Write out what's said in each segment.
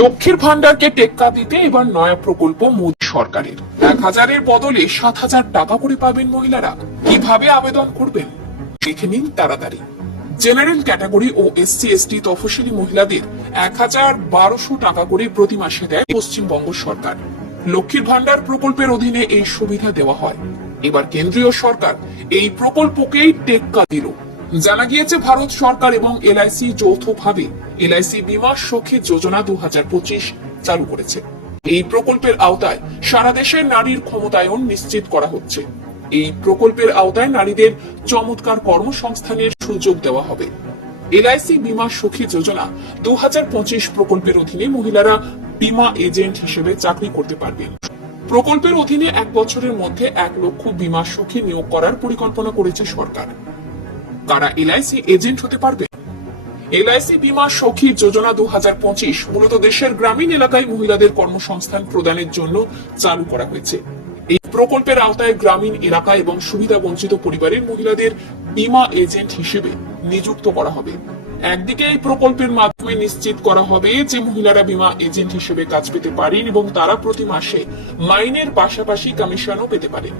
লক্ষ্মীর ভান্ডারকে টেক্কা দিতে এবার নয়া প্রকল্প মোদী সরকারের। 1000-এর বদলে 7000 টাকা করে পাবেন মহিলারা। কিভাবে আবেদন করবেন দেখে নিন তাড়াতাড়ি। জেনারেল ক্যাটাগরি ও SC/ST তফসিলি মহিলাদের 1012 টাকা করে প্রতি মাসে দেয় পশ্চিমবঙ্গ সরকার। লক্ষ্মীর ভান্ডার প্রকল্পের অধীনে এই সুবিধা দেওয়া হয়। এবার কেন্দ্রীয় সরকার এই প্রকল্পকেই টেক্কা দিল। জানা গিয়েছে ভারত সরকার এবং LIC যৌথভাবে LIC বীমা সখী যোজনা 2025 চালু করেছে। এই প্রকল্পের আওতায় সারা দেশের নারীর ক্ষমতায়ন নিশ্চিত করা হচ্ছে। এই প্রকল্পের আওতায় নারীদের চমৎকার কর্মসংস্থানের সুযোগ দেওয়া হবে। LIC বীমা সখী যোজনা 2025 প্রকল্পের অধীনে মহিলারা বীমা এজেন্ট হিসেবে চাকরি করতে পারবেন। প্রকল্পের অধীনে 1 বছরের মধ্যে 1 লক্ষ বীমা সখী নিয়োগ করার পরিকল্পনা করেছে সরকার। কারা LIC এজেন্ট হতে পারবে? LIC বীমা সখী যোজনা 2025 মূলত দেশের গ্রামীণ এলাকায় মহিলাদের কর্মসংস্থান প্রদানের জন্য চালু করা হয়েছে। এই প্রকল্পের আওতায় গ্রামীণ এলাকা এবং সুবিধা বঞ্চিত পরিবারের মহিলাদের বীমা এজেন্ট হিসেবে নিযুক্ত করা হবে। একদিকে এই প্রকল্পের মাধ্যমে নিশ্চিত করা হবে যে মহিলারা বীমা এজেন্ট হিসেবে কাজ পেতে পারেন এবং তারা প্রতি মাসে মাইনের পাশাপাশি কমিশনও পেতে পারেন।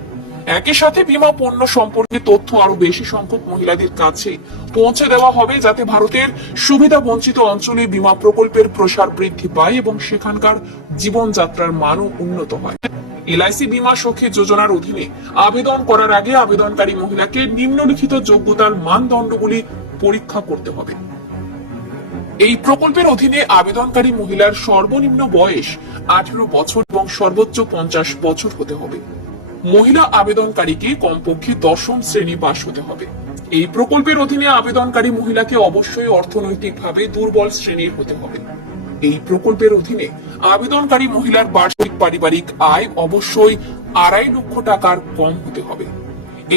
একই সাথে বীমা পণ্য সম্পর্কে তথ্য আরো বেশি সংখ্যক মহিলাদের কাছে পৌঁছে দেওয়া হবে, যাতে ভারতের সুবিধা বঞ্চিত অঞ্চলে বীমা প্রকল্পের প্রসার বৃদ্ধি পায় এবং সেখানকার জীবনযাত্রার মানও উন্নত হয়। LIC বীমা সখী যোজনার অধীনে আবেদন করার আগে আবেদনকারী মহিলাকে নিম্নলিখিত যোগ্যতার মানদণ্ডগুলি পরীক্ষা করতে হবে। এই প্রকল্পের অধীনে আবেদনকারী মহিলার সর্বনিম্ন বয়স 18 বছর এবং সর্বোচ্চ 50 বছর হতে হবে। মহিলা আবেদনকারীকে কমপক্ষে 10ম শ্রেণী পাশ হতে হবে। এই প্রকল্পের অধীনে আবেদনকারী মহিলাকে অবশ্যই অর্থনৈতিকভাবে দুর্বল শ্রেণীর হতে হবে। এই প্রকল্পের অধীনে আবেদনকারী মহিলার বার্ষিক পারিবারিক আয় অবশ্যই 2.5 লক্ষ টাকার কম হতে হবে।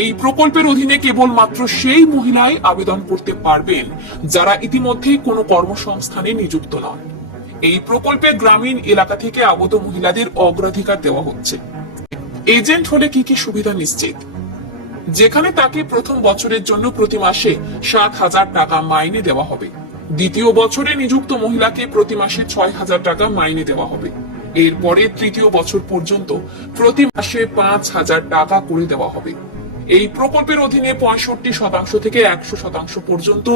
এই প্রকল্পের অধীনে কেবলমাত্র সেই মহিলাই আবেদন করতে পারবেন যারা ইতিমধ্যেই কোনো কর্মসংস্থানে নিযুক্ত নন। এই প্রকল্পে গ্রামীণ এলাকা থেকে আগত মহিলাদের অগ্রাধিকার দেওয়া হচ্ছে। এজেন্ট হলে কি কি সুবিধা নিশ্চিত? যেখানে তাকে প্রথম বছরের জন্য প্রতি মাসে 7000 টাকা মাইনে দেওয়া হবে। দ্বিতীয় বছরে নিযুক্ত মহিলাকে প্রতি মাসে 6000 টাকা মাইনে দেওয়া হবে। এরপরে তৃতীয় বছর পর্যন্ত প্রতি মাসে 5000 টাকা করে দেওয়া হবে। এই প্রকল্পের অধীনে 65% থেকে 100% পর্যন্ত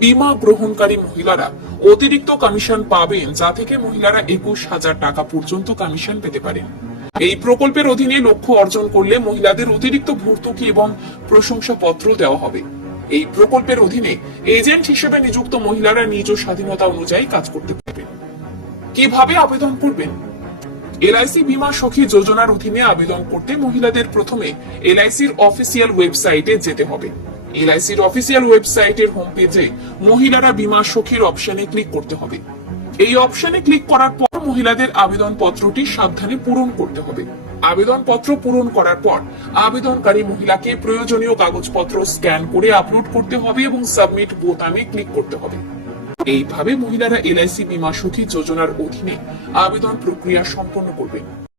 বীমা গ্রহণকারী মহিলারা অতিরিক্ত কমিশন পাবেন, যা থেকে মহিলারা 21000 টাকা পর্যন্ত কমিশন পেতে পারেন। এই প্রকল্পের অধীনে লক্ষ্য অর্জন করলে মহিলাদের অতিরিক্ত ভর্তুকি এবং প্রশংসাপত্র দেওয়া হবে। এই প্রকল্পের অধীনে এজেন্ট হিসেবে নিযুক্ত মহিলারা নিজ স্বাধীনতা অনুযায়ী কাজ করতে পারবেন। কিভাবে আবেদন করবেন? LIC বীমা সখী যোজনার অধীনে আবেদন করতে মহিলাদের প্রথমে LICর অফিসিয়াল ওয়েবসাইটে যেতে হবে। LICর অফিসিয়াল ওয়েবসাইটের হোম পেজে মহিলারা বীমা সখীর অপশনে ক্লিক করতে হবে। এই অপশনে ক্লিক করার পর মহিলাদের আবেদন পত্রটি সাবধানে পূরণ করতে হবে। আবেদন পত্র পূরণ করার পর আবেদনকারী মহিলাকে প্রয়োজনীয় কাগজপত্র স্ক্যান করে আপলোড করতে হবে এবং সাবমিট বোতামে ক্লিক করতে হবে। এইভাবে মহিলারা LIC বীমা সখী যোজনার অধীনে আবেদন প্রক্রিয়া সম্পন্ন করবেন।